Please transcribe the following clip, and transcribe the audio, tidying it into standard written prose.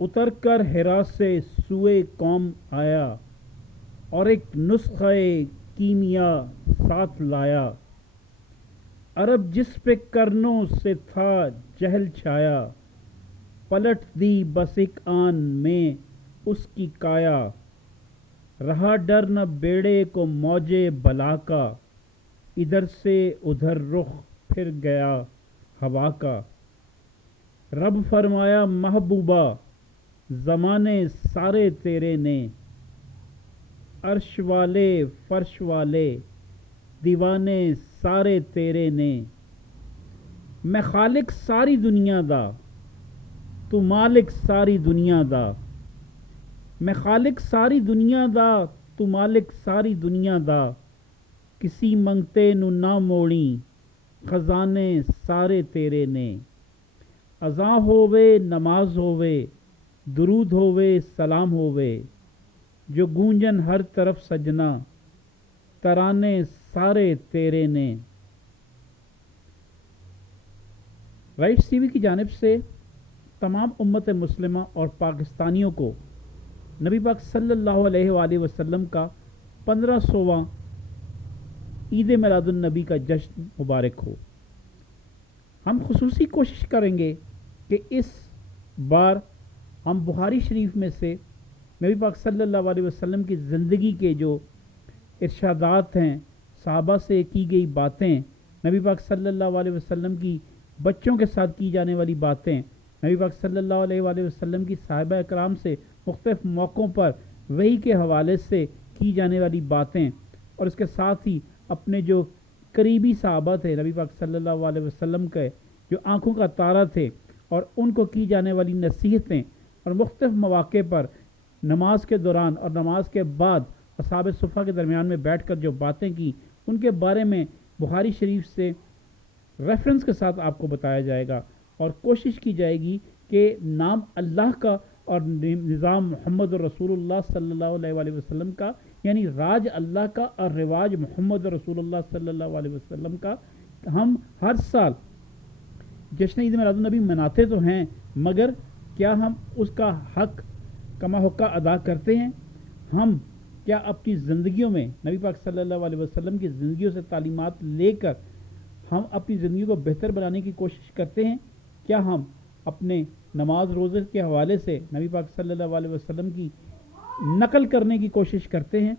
اتر کر ہرا سے سوئے قوم آیا، اور ایک نسخہ کیمیا ساتھ لایا۔ عرب جس پہ کرنوں سے تھا جہل چھایا، پلٹ دی بس ایک آن میں اس کی کایا۔ رہا ڈر نہ بیڑے کو موجے بلا کا، ادھر سے ادھر رخ پھر گیا ہوا کا۔ رب فرمایا محبوبہ زمانے سارے تیرے نے، عرش والے فرش والے دیوانے سارے تیرے نے۔ میں خالق ساری دنیا دا، تو مالک ساری دنیا دا۔ میں خالق ساری دنیا دا، تو مالک ساری دنیا دا۔ کسی منگتے نو نہ موڑی، خزانے سارے تیرے نے۔ اذاں ہووے نماز ہووے، درود ہووے سلام ہووے، جو گونجن ہر طرف سجنا، ترانے سارے تیرے نے۔ رائٹس ٹی وی کی جانب سے تمام امت مسلمہ اور پاکستانیوں کو نبی پاک صلی اللہ علیہ وآلہ وسلم کا 1500واں عید میلاد النبی کا جشن مبارک ہو۔ ہم خصوصی کوشش کریں گے کہ اس بار ہم بخاری شریف میں سے نبی پاک صلی اللہ علیہ وسلم کی زندگی کے جو ارشادات ہیں، صحابہ سے کی گئی باتیں، نبی پاک صلی اللہ علیہ وسلم کی بچوں کے ساتھ کی جانے والی باتیں، نبی پاک صلی اللہ علیہ وآلہ وسلم کی صحابہ اکرام سے مختلف موقعوں پر وحی کے حوالے سے کی جانے والی باتیں، اور اس کے ساتھ ہی اپنے جو قریبی صحابہ تھے نبی پاک صلی اللہ علیہ وسلم کے، جو آنکھوں کا تارا تھے، اور ان کو کی جانے والی نصیحتیں، اور مختلف مواقع پر نماز کے دوران اور نماز کے بعد اصحاب صفہ کے درمیان میں بیٹھ کر جو باتیں کی، ان کے بارے میں بخاری شریف سے ریفرنس کے ساتھ آپ کو بتایا جائے گا، اور کوشش کی جائے گی کہ نام اللہ کا اور نظام محمد رسول اللہ صلی اللہ علیہ وآلہ وسلم کا، یعنی راج اللہ کا اور رواج محمد رسول اللہ صلی اللہ علیہ وسلم کا، ہم ہر سال جشن عید میلاد النبی مناتے تو ہیں، مگر کیا ہم اس کا حق کما حقہ ادا کرتے ہیں؟ ہم کیا اپنی زندگیوں میں نبی پاک صلی اللہ علیہ وسلم کی زندگیوں سے تعلیمات لے کر ہم اپنی زندگی کو بہتر بنانے کی کوشش کرتے ہیں؟ کیا ہم اپنے نماز روزے کے حوالے سے نبی پاک صلی اللہ علیہ وسلم کی نقل کرنے کی کوشش کرتے ہیں؟